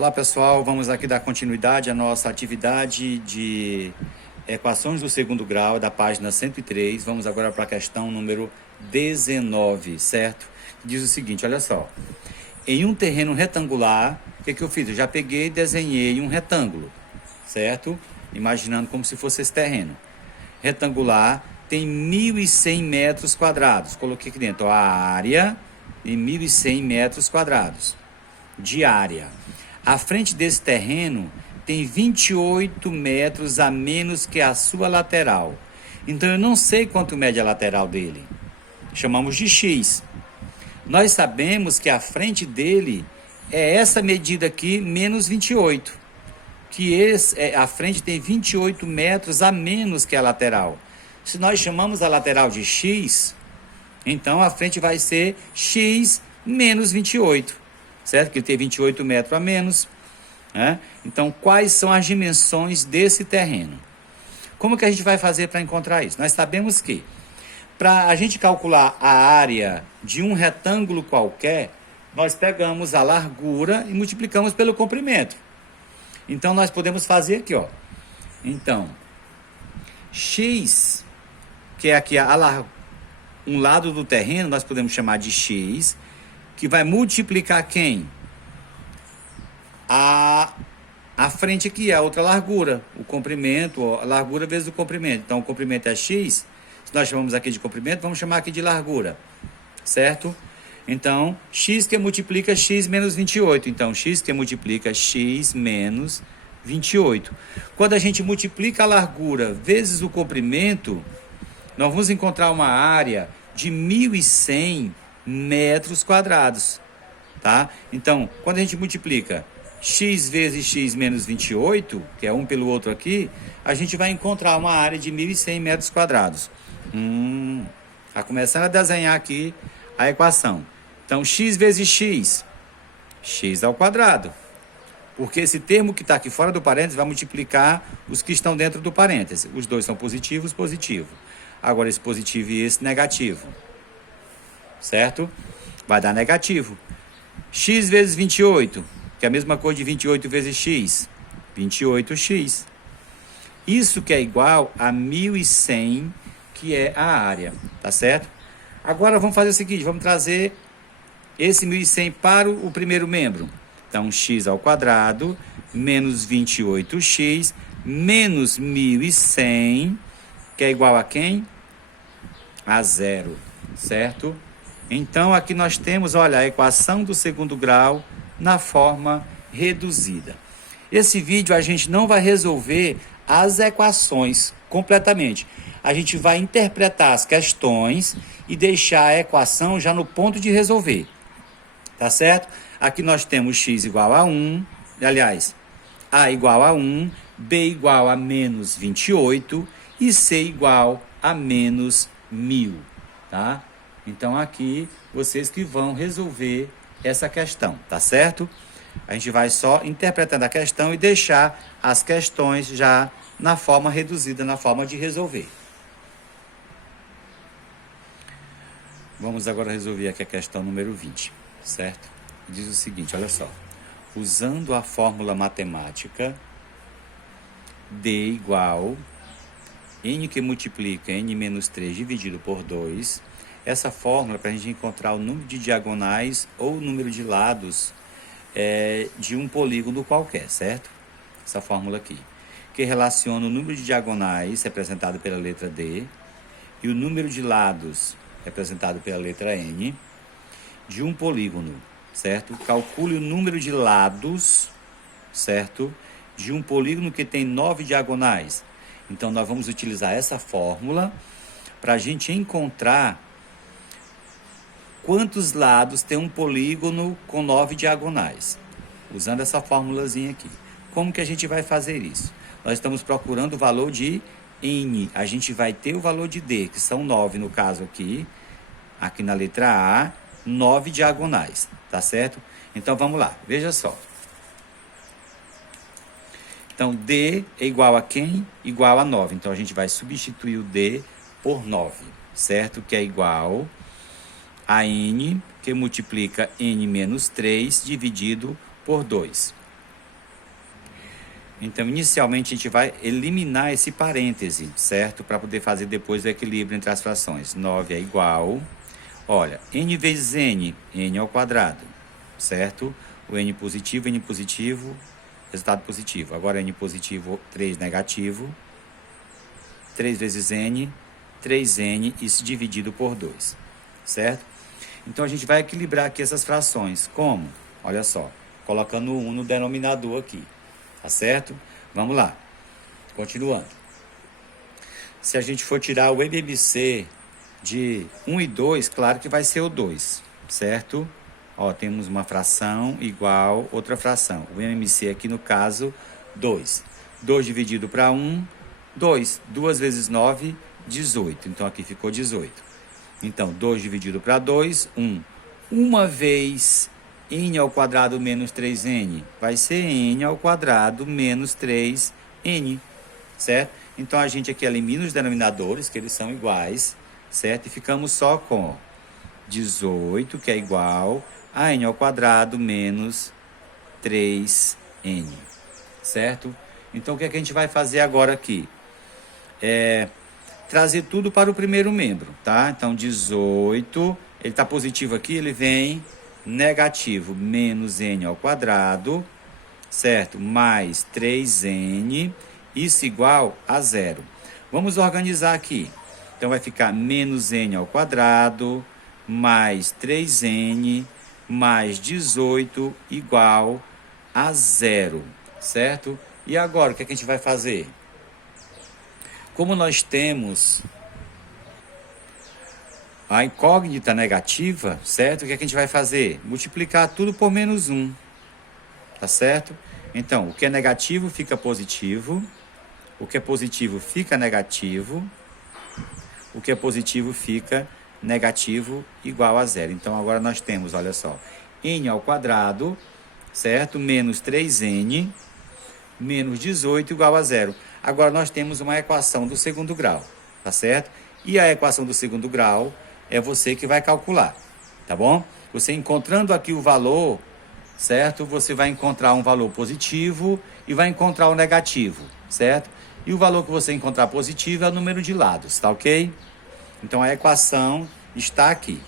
Olá pessoal, vamos aqui dar continuidade à nossa atividade de equações do segundo grau da página 103. Vamos agora para a questão número 19, certo? Diz o seguinte, olha só. Em um terreno retangular, o que eu fiz? Eu já peguei e desenhei um retângulo, certo? Imaginando como se fosse esse terreno. Retangular tem 1.100 metros quadrados. Coloquei aqui dentro a área de 1.100 metros quadrados de área. A frente desse terreno tem 28 metros a menos que a sua lateral. Então eu não sei quanto mede a lateral dele. Chamamos de X. Nós sabemos que a frente dele é essa medida aqui, menos 28. A frente tem 28 metros a menos que a lateral. Se nós chamamos a lateral de X, então a frente vai ser X menos 28. Certo? Que ele tem 28 metros a menos. Né? Então, quais são as dimensões desse terreno? Como que a gente vai fazer para encontrar isso? Nós sabemos que, para a gente calcular a área de um retângulo qualquer, nós pegamos a largura e multiplicamos pelo comprimento. Então, nós podemos fazer aqui, ó. Então, X, que é aqui um lado do terreno, nós podemos chamar de X, que vai multiplicar quem? A frente aqui, a outra largura, o comprimento, a largura vezes o comprimento. Então, o comprimento é X, se nós chamamos aqui de comprimento, vamos chamar aqui de largura, certo? Então, X que multiplica X menos 28. Então, X que multiplica X menos 28. Quando a gente multiplica a largura vezes o comprimento, nós vamos encontrar uma área de 1.100 metros quadrados, tá? Então, quando a gente multiplica x vezes x menos 28, que é um pelo outro aqui, a gente vai encontrar uma área de 1.100 metros quadrados. Tá começando a desenhar aqui a equação. Então, x vezes x, x ao quadrado. Porque esse termo que está aqui fora do parênteses vai multiplicar os que estão dentro do parênteses. Os dois são positivos, positivo. Agora, esse positivo e esse negativo. Certo? Vai dar negativo. X vezes 28, que é a mesma coisa de 28 vezes x. 28x. Isso que é igual a 1.100, que é a área. Tá certo? Agora vamos fazer o seguinte, vamos trazer esse 1.100 para o primeiro membro. Então, x ao quadrado menos 28x menos 1.100, que é igual a quem? A zero. Certo? Então, aqui nós temos, olha, a equação do segundo grau na forma reduzida. Esse vídeo a gente não vai resolver as equações completamente. A gente vai interpretar as questões e deixar a equação já no ponto de resolver. Tá certo? Aqui nós temos x igual a 1, aliás, a igual a 1, b igual a menos 28 e c igual a menos 1.000, tá? Então, aqui, vocês que vão resolver essa questão, tá certo? A gente vai só interpretando a questão e deixar as questões já na forma reduzida, na forma de resolver. Vamos agora resolver aqui a questão número 20, certo? Diz o seguinte, olha só. Usando a fórmula matemática, D igual n que multiplica n menos 3 dividido por 2, essa fórmula para a gente encontrar o número de diagonais ou o número de lados de um polígono qualquer, certo? Essa fórmula aqui, que relaciona o número de diagonais, representado pela letra D, e o número de lados, representado pela letra N, de um polígono, certo? Calcule o número de lados, certo? De um polígono que tem 9 diagonais. Então, nós vamos utilizar essa fórmula para a gente encontrar quantos lados tem um polígono com 9 diagonais. Usando essa formulazinha aqui. Como que a gente vai fazer isso? Nós estamos procurando o valor de N. A gente vai ter o valor de D, que são 9 no caso aqui. Aqui na letra A, 9 diagonais. Tá certo? Então, vamos lá. Veja só. Então, D é igual a quem? Igual a 9. Então, a gente vai substituir o D por 9, certo? Que é igual a N, que multiplica N menos 3 dividido por 2. Então, inicialmente, a gente vai eliminar esse parêntese, certo? Para poder fazer depois o equilíbrio entre as frações. 9 é igual, olha, n vezes n, n ao quadrado, certo? O n positivo, resultado positivo. Agora n positivo, 3 negativo, 3 vezes n, 3n, isso dividido por 2, certo? Então, a gente vai equilibrar aqui essas frações. Como? Olha só, colocando o 1 no denominador aqui. Tá certo? Vamos lá. Continuando. Se a gente for tirar o MMC de 1 e 2, claro que vai ser o 2, certo? Ó, temos uma fração igual outra fração. O MMC aqui no caso, 2. 2 dividido para 1, 2. 2 vezes 9, 18. Então aqui ficou 18. Então, 2 dividido para 2, 1. Uma vez n ao quadrado menos 3n vai ser n ao quadrado menos 3n, certo? Então, a gente aqui elimina os denominadores, que eles são iguais, certo? E ficamos só com 18, que é igual a n ao quadrado menos 3n, certo? Então, o que é que a gente vai fazer agora aqui? Trazer tudo para o primeiro membro, tá? Então, 18, ele está positivo aqui, ele vem negativo, menos n ao quadrado, certo? Mais 3n, isso igual a 0. Vamos organizar aqui. Então, vai ficar menos n ao quadrado, mais 3n, mais 18, igual a 0, certo? E agora, o que a gente vai fazer? Como nós temos a incógnita negativa, certo? O que a gente vai fazer? Multiplicar tudo por menos 1, tá certo? Então, o que é negativo fica positivo, o que é positivo fica negativo, o que é positivo fica negativo igual a 0. Então, agora nós temos, olha só, n ao quadrado, certo? Menos 3n, menos 18 igual a 0. Agora, nós temos uma equação do segundo grau, tá certo? E a equação do segundo grau é você que vai calcular, tá bom? Você encontrando aqui o valor, certo? Você vai encontrar um valor positivo e vai encontrar o negativo, certo? E o valor que você encontrar positivo é o número de lados, tá ok? Então, a equação está aqui,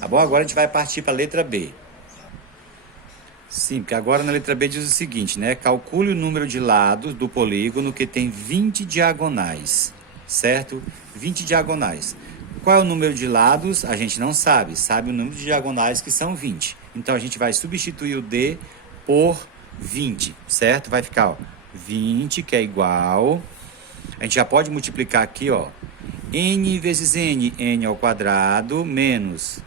tá bom? Agora a gente vai partir para a letra B. Sim, porque agora na letra B diz o seguinte, né? Calcule o número de lados do polígono que tem 20 diagonais, certo? 20 diagonais. Qual é o número de lados? A gente não sabe. Sabe o número de diagonais, que são 20. Então, a gente vai substituir o D por 20, certo? Vai ficar, ó, 20, que é igual... A gente já pode multiplicar aqui, ó. N vezes N, N ao quadrado, menos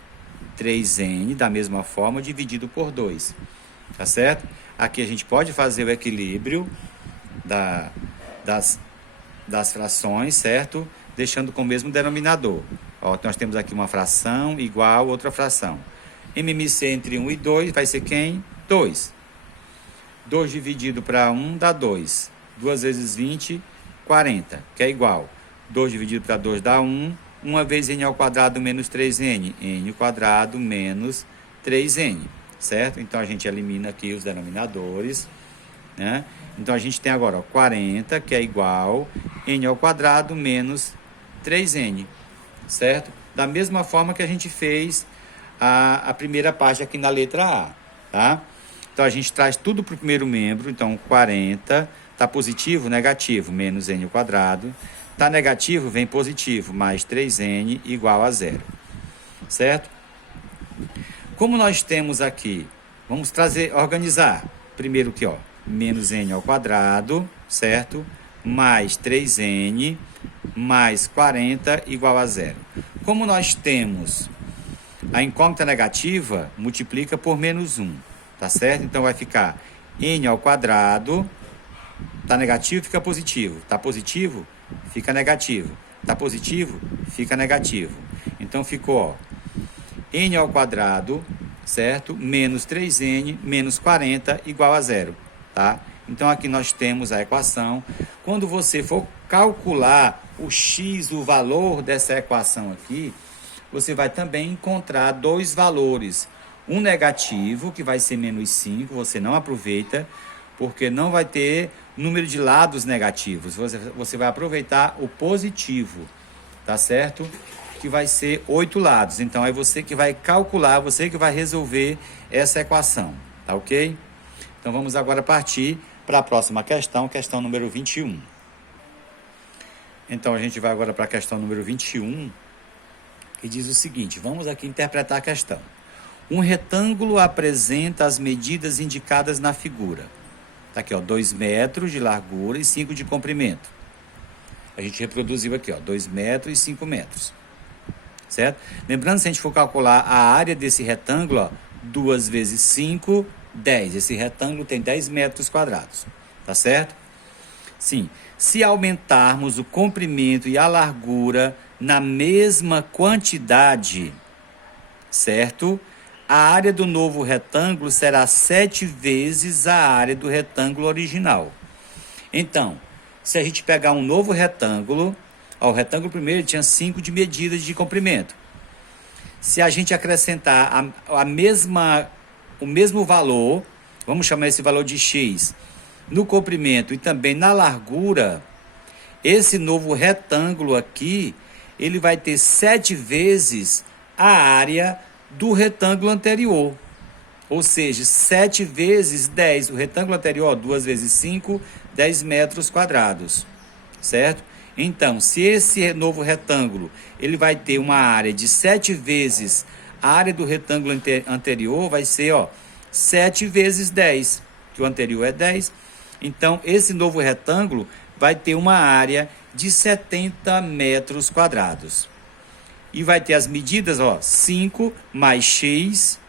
3N, da mesma forma, dividido por 2. Tá certo? Aqui a gente pode fazer o equilíbrio das frações, certo? Deixando com o mesmo denominador. Ó, nós temos aqui uma fração igual a outra fração. MMC entre 1 e 2 vai ser quem? 2. 2 dividido para 1 dá 2. 2 vezes 20, 40, que é igual. 2 dividido para 2 dá 1. 1 vez n ao quadrado menos 3n. n ao quadrado menos 3n, certo? Então, a gente elimina aqui os denominadores, né? Então, a gente tem agora, ó, 40, que é igual n ao quadrado menos 3n, certo? Da mesma forma que a gente fez a primeira parte aqui na letra A, tá? Então, a gente traz tudo para o primeiro membro. Então, 40, está positivo, negativo, menos n ao quadrado. Está negativo, vem positivo, mais 3n igual a 0, certo? Como nós temos aqui, vamos organizar. Primeiro aqui, ó, menos n ao quadrado, certo? Mais 3n, mais 40 igual a 0. Como nós temos a incógnita negativa, multiplica por menos 1, tá certo? Então, vai ficar n ao quadrado, tá negativo, fica positivo. Tá positivo, fica negativo. Tá positivo, fica negativo. Então, ficou, ó, n ao quadrado, certo? Menos 3n, menos 40, igual a 0, tá? Então, aqui nós temos a equação. Quando você for calcular o x, o valor dessa equação aqui, você vai também encontrar dois valores. Um negativo, que vai ser menos 5, você não aproveita. porque não vai ter número de lados negativos. Você vai aproveitar o positivo, tá certo? Que vai ser 8 lados. Então, é você que vai calcular, você que vai resolver essa equação, tá ok? Então, vamos agora partir para a próxima questão, questão número 21. Então, a gente vai agora para a questão número 21, que diz o seguinte, vamos aqui interpretar a questão. Um retângulo apresenta as medidas indicadas na figura. Tá aqui, ó, 2 metros de largura e 5 de comprimento. A gente reproduziu aqui, ó, 2 metros e 5 metros. Certo? Lembrando, se a gente for calcular a área desse retângulo, ó, 2 vezes 5, 10. Esse retângulo tem 10 metros quadrados. Tá certo? Sim. Se aumentarmos o comprimento e a largura na mesma quantidade, certo? A área do novo retângulo será 7 vezes a área do retângulo original. Então, se a gente pegar um novo retângulo, ó, o retângulo primeiro tinha 5 de medidas de comprimento. Se a gente acrescentar o mesmo valor, vamos chamar esse valor de x, no comprimento e também na largura, esse novo retângulo aqui, ele vai ter 7 vezes a área do retângulo anterior. Ou seja, 7 vezes 10. O retângulo anterior, 2 vezes 5, 10 metros quadrados. Certo? Então, se esse novo retângulo ele vai ter uma área de 7 vezes a área do retângulo anterior, vai ser, ó, 7 vezes 10, que o anterior é 10. Então, esse novo retângulo vai ter uma área de 70 metros quadrados. E vai ter as medidas, ó, 5 mais x,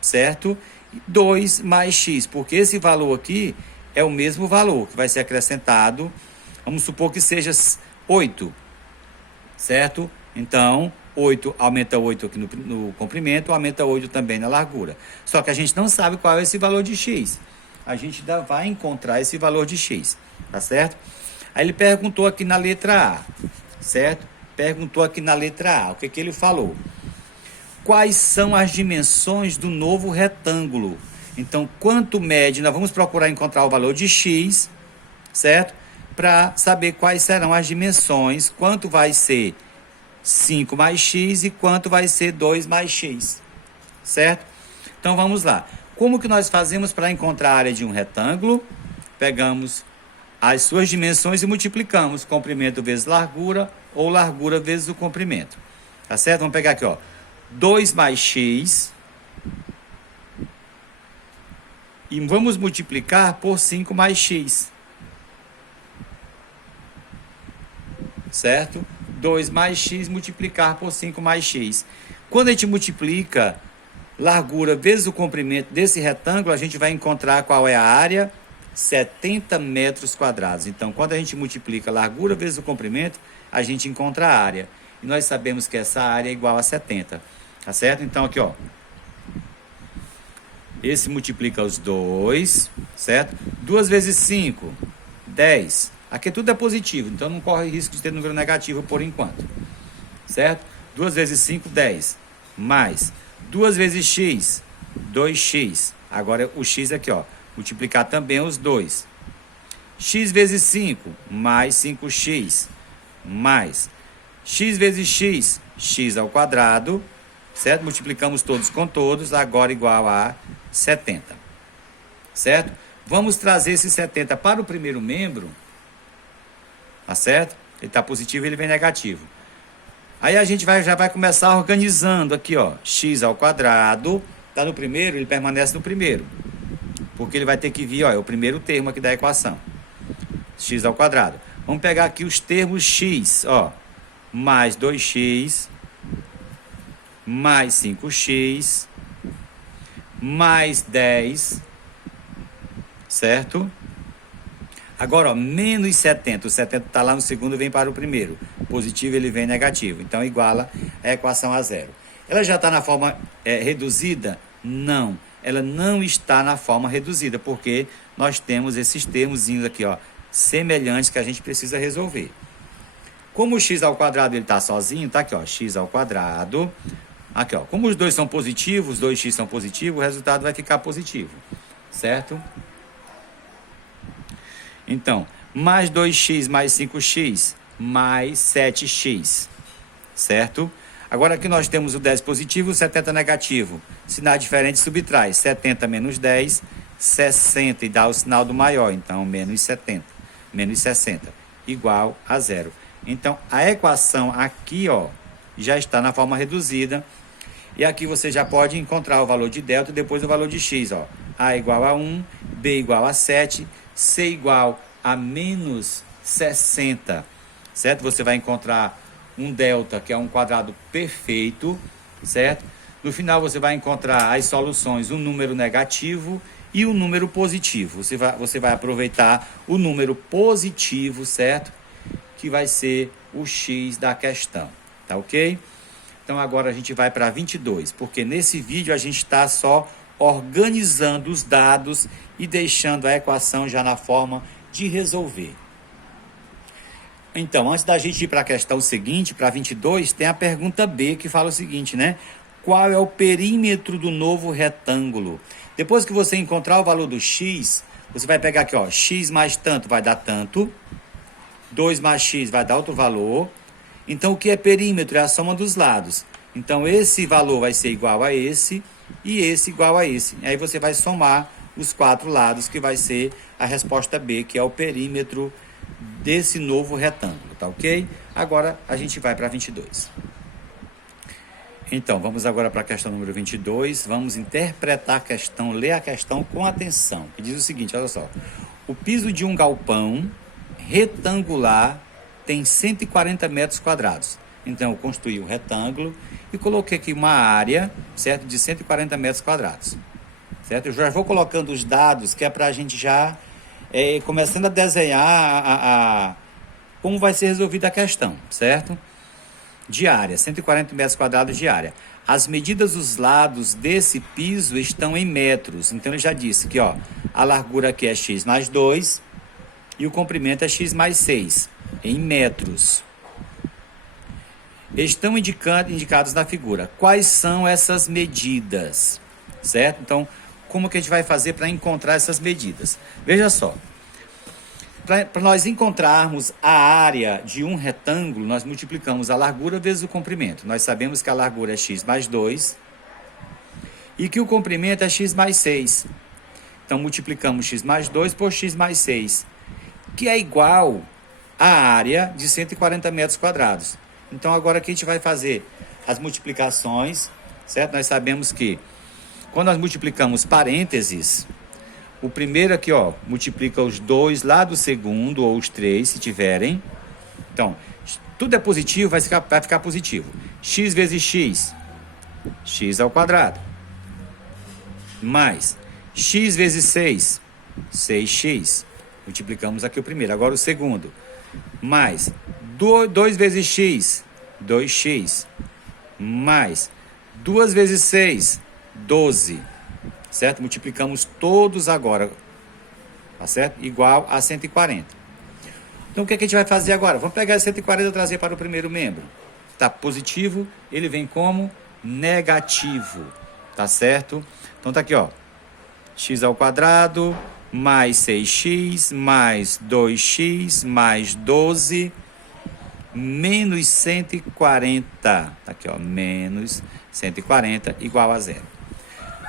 certo? 2 mais x, porque esse valor aqui é o mesmo valor que vai ser acrescentado. Vamos supor que seja 8, certo? Então, 8 aumenta 8 aqui no comprimento, aumenta 8 também na largura. Só que a gente não sabe qual é esse valor de x. A gente ainda vai encontrar esse valor de x, tá certo? Aí ele perguntou aqui na letra A, certo? Perguntou aqui na letra A, o que ele falou? Quais são as dimensões do novo retângulo? Então, quanto mede, nós vamos procurar encontrar o valor de x, certo? Para saber quais serão as dimensões, quanto vai ser 5 mais x e quanto vai ser 2 mais x, certo? Então, vamos lá. Como que nós fazemos para encontrar a área de um retângulo? Pegamos as suas dimensões e multiplicamos comprimento vezes largura ou largura vezes o comprimento. Tá certo? Vamos pegar aqui, ó. 2 mais x e vamos multiplicar por 5 mais x. Certo? 2 mais x multiplicar por 5 mais x. Quando a gente multiplica largura vezes o comprimento desse retângulo, a gente vai encontrar qual é a área? 70 metros quadrados. Então, quando a gente multiplica largura vezes o comprimento, a gente encontra a área. E nós sabemos que essa área é igual a 70. Tá certo? Então, aqui, ó. Esse multiplica os 2, certo? 2 vezes 5, 10. Aqui tudo é positivo, então não corre risco de ter número negativo por enquanto. Certo? 2 vezes 5, 10. Mais 2 vezes x, 2x. Agora o x aqui, ó. Multiplicar também os 2. X vezes 5, mais 5x. Mais x vezes x, x ao quadrado. Certo? Multiplicamos todos com todos, agora igual a 70. Certo? Vamos trazer esse 70 para o primeiro membro. Tá certo? Ele está positivo e ele vem negativo. Aí a gente já vai começar organizando aqui, ó. X ao quadrado. Está no primeiro, ele permanece no primeiro. Porque ele vai ter que vir, ó, é o primeiro termo aqui da equação. X ao quadrado. Vamos pegar aqui os termos x, ó. Mais 2x, mais 5x, mais 10, certo? Agora, ó, menos 70. O 70 está lá no segundo, vem para o primeiro. Positivo, ele vem negativo. Então, iguala a equação a zero. Ela já está na forma reduzida? Não. Ela não está na forma reduzida, porque nós temos esses termozinhos aqui, ó, semelhantes que a gente precisa resolver. Como o x ao quadrado ele está sozinho, tá aqui, ó, x ao quadrado. Aqui, ó, como os dois são positivos, 2x são positivos, o resultado vai ficar positivo, certo? Então, mais 2x mais 5x mais 7x, certo? Agora aqui nós temos o 10 positivo e o 70 negativo. Sinal diferente subtrai. 70 menos 10, 60 e dá o sinal do maior. Então, menos 70, menos 60, igual a zero. Então, a equação aqui, ó, já está na forma reduzida. E aqui você já pode encontrar o valor de delta e depois o valor de x, ó. A igual a 1, B igual a 7, C igual a menos 60, certo? Você vai encontrar um delta, que é um quadrado perfeito, certo? No final você vai encontrar as soluções, um número negativo e um número positivo. Você vai aproveitar o número positivo, certo? Que vai ser o x da questão, tá ok? Então agora a gente vai para 22, porque nesse vídeo a gente está só organizando os dados e deixando a equação já na forma de resolver. Então, antes da gente ir para a questão seguinte, para 22, tem a pergunta B que fala o seguinte, né? Qual é o perímetro do novo retângulo? Depois que você encontrar o valor do x, você vai pegar aqui, ó, x mais tanto vai dar tanto, 2 mais x vai dar outro valor. Então, o que é perímetro? É a soma dos lados. Então, esse valor vai ser igual a esse e esse igual a esse. Aí você vai somar os 4 lados, que vai ser a resposta B, que é o perímetro desse novo retângulo, tá ok? Agora a gente vai para 22. Então, vamos agora para a questão número 22. Vamos interpretar a questão, ler a questão com atenção. Que diz o seguinte, olha só. O piso de um galpão retangular tem 140 metros quadrados. Então, eu construí um retângulo e coloquei aqui uma área, certo, de 140 metros quadrados. Certo? Eu já vou colocando os dados, que é para a gente já começando a desenhar como vai ser resolvida a questão, certo? De área, 140 metros quadrados de área. As medidas dos lados desse piso estão em metros. Então, ele já disse que, ó, a largura aqui é x mais 2 e o comprimento é x mais 6, em metros. Estão indicados na figura. Quais são essas medidas? Certo? Então, como que a gente vai fazer para encontrar essas medidas? Veja só. Para nós encontrarmos a área de um retângulo, nós multiplicamos a largura vezes o comprimento. Nós sabemos que a largura é x mais 2 e que o comprimento é x mais 6. Então, multiplicamos x mais 2 por x mais 6, que é igual à área de 140 metros quadrados. Então, agora aqui a gente vai fazer as multiplicações, certo? Nós sabemos que quando nós multiplicamos parênteses, o primeiro aqui, ó, multiplica os 2 lá do segundo, ou os 3, se tiverem. Então, tudo é positivo, vai ficar positivo. X vezes x, x ao quadrado. Mais x vezes 6, 6x. Multiplicamos aqui o primeiro. Agora o segundo. Mais 2 vezes x, 2x. Mais 2 vezes 6, 12. Certo? Multiplicamos todos agora. Tá certo? Igual a 140. Então, o que a gente vai fazer agora? Vamos pegar 140 e trazer para o primeiro membro. Tá positivo, ele vem como negativo. Tá certo? Então, tá aqui, ó. X ao quadrado, mais 6x, mais 2x, mais 12, menos 140. Tá aqui, ó. Menos 140, igual a zero.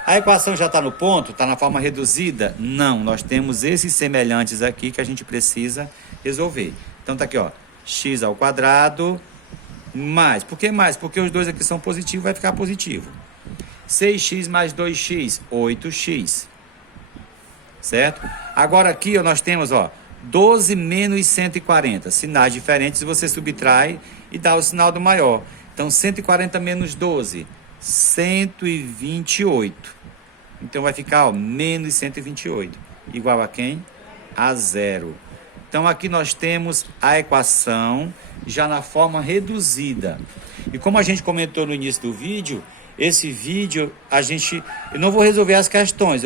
A equação já está no ponto? Está na forma reduzida? Não, nós temos esses semelhantes aqui que a gente precisa resolver. Então tá aqui, ó, x ao quadrado mais. Por que mais? Porque os dois aqui são positivos, vai ficar positivo. 6x mais 2x, 8x. Certo? Agora aqui, ó, nós temos, ó, 12 menos 140. Sinais diferentes, você subtrai e dá o sinal do maior. Então, 140 menos 12, 128. Então, vai ficar, ó, menos 128. Igual a quem? A zero. Então, aqui nós temos a equação já na forma reduzida. E como a gente comentou no início do vídeo, esse vídeo eu não vou resolver as questões.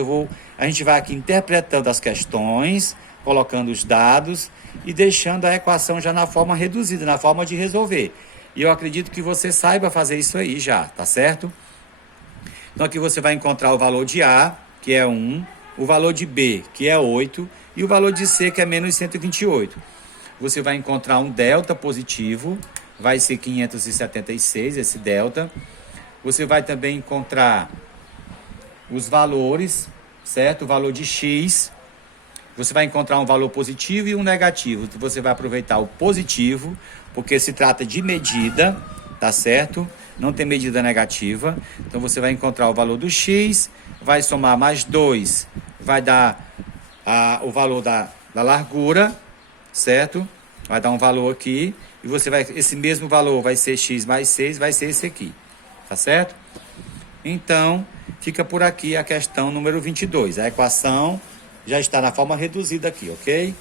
A gente vai aqui interpretando as questões, colocando os dados e deixando a equação já na forma reduzida, na forma de resolver. E eu acredito que você saiba fazer isso aí já, tá certo? Então aqui você vai encontrar o valor de A, que é 1, o valor de B, que é 8, e o valor de C, que é menos 128. Você vai encontrar um delta positivo, vai ser 576, esse delta. Você vai também encontrar os valores, certo? O valor de X. Você vai encontrar um valor positivo e um negativo. Você vai aproveitar o positivo, porque se trata de medida, tá certo? Não tem medida negativa. Então você vai encontrar o valor do X, vai somar mais 2, vai dar o valor da largura, certo? Vai dar um valor aqui, e você vai, esse mesmo valor vai ser X mais 6, vai ser esse aqui, tá certo? Então, fica por aqui a questão número 22. A equação já está na forma reduzida aqui, ok?